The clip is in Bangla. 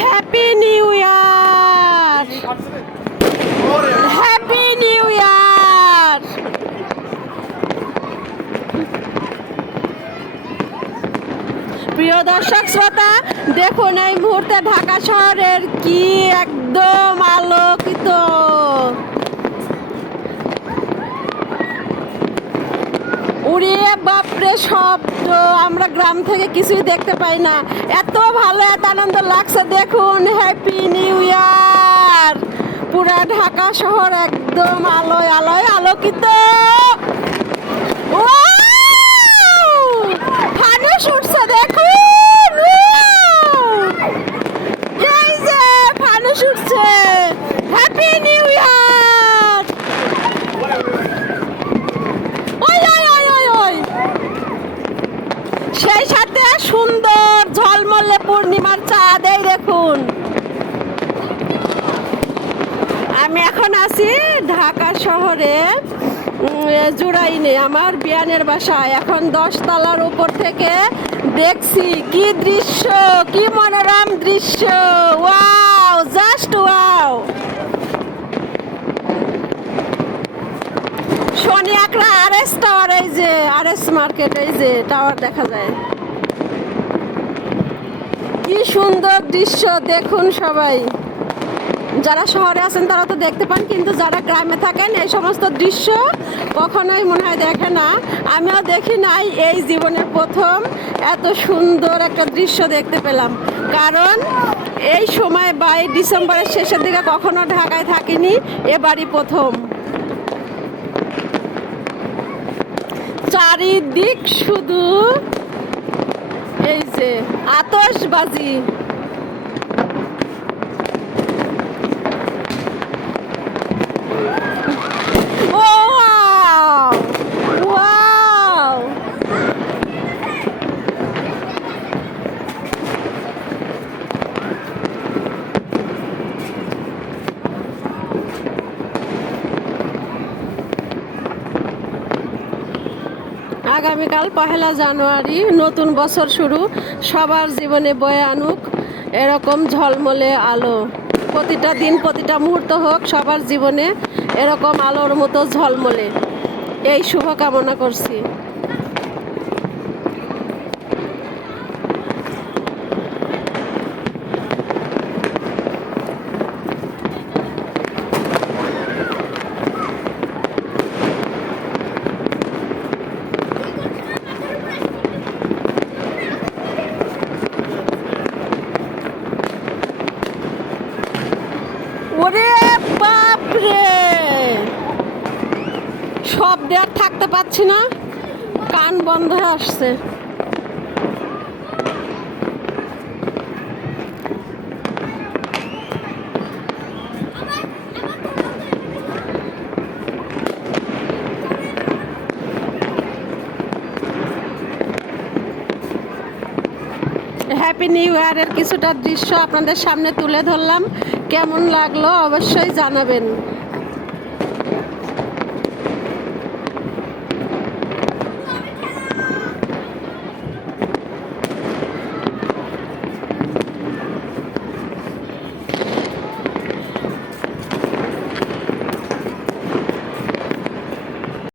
Happy new year, happy new year. প্রিয় দর্শক শ্রোতা, দেখুন এই মুহূর্তে ঢাকা শহরের কি একদম আলোকিত। উড়িয়ে বাপরে শব্দ, আমরা গ্রাম থেকে কিছুই দেখতে পাই না। এত ভালো, এত আনন্দ লাগছে। দেখুন হ্যাপি নিউ ইয়ার। পুরা ঢাকা শহর একদম আলোয় আলোয় আলোকিত। ফানুস উঠছে দেখুন, এই যে ফানুস উঠছে। Happy new year. সেই সাথে সুন্দর ঝলমলে পূর্ণিমার চাঁদ। এই দেখুন, আমি এখন আছি ঢাকা শহরে জুরাইনে, আমার বিয়ানের বাসায়। এখন 10 তলার উপর থেকে দেখছি কি দৃশ্য, কি মনোরম দৃশ্য। Wow, just wow. Shani Akra RS tower, এই যে আরএস মার্কেট, এই যে টাওয়ার দেখা যায়। কি সুন্দর দৃশ্য দেখুন সবাই। যারা শহরে আছেন তারা তো দেখতে পান, কিন্তু যারা গ্রামে থাকেন এই সমস্ত দৃশ্য কখনোই মনে হয় দেখে না। আমিও দেখি নাই, এই জীবনের প্রথম এত সুন্দর একটা দৃশ্য দেখতে পেলাম। কারণ এই সময় বা এই ডিসেম্বরের শেষের দিকে কখনো ঢাকায় থাকিনি, এবারই প্রথম। চারিদিক শুধু এই যে আতশবাজি। আগামীকাল 1 জানুয়ারি, নতুন বছর শুরু। সবার জীবনে বয়ে আনুক এরকম ঝলমলে আলো। প্রতিটা দিন, প্রতিটা মুহূর্ত হোক সবার জীবনে এরকম আলোর মতো ঝলমলে, এই শুভকামনা করছি। ওরে বাপরে, শব্দে আর থাকতে পারছি না, কান বন্ধ হয়ে আসছে। হ্যাপি নিউ ইয়ারের কিছুটা দৃশ্য আপনাদের সামনে তুলে ধরলাম। কেমন লাগলো অবশ্যই জানাবেন।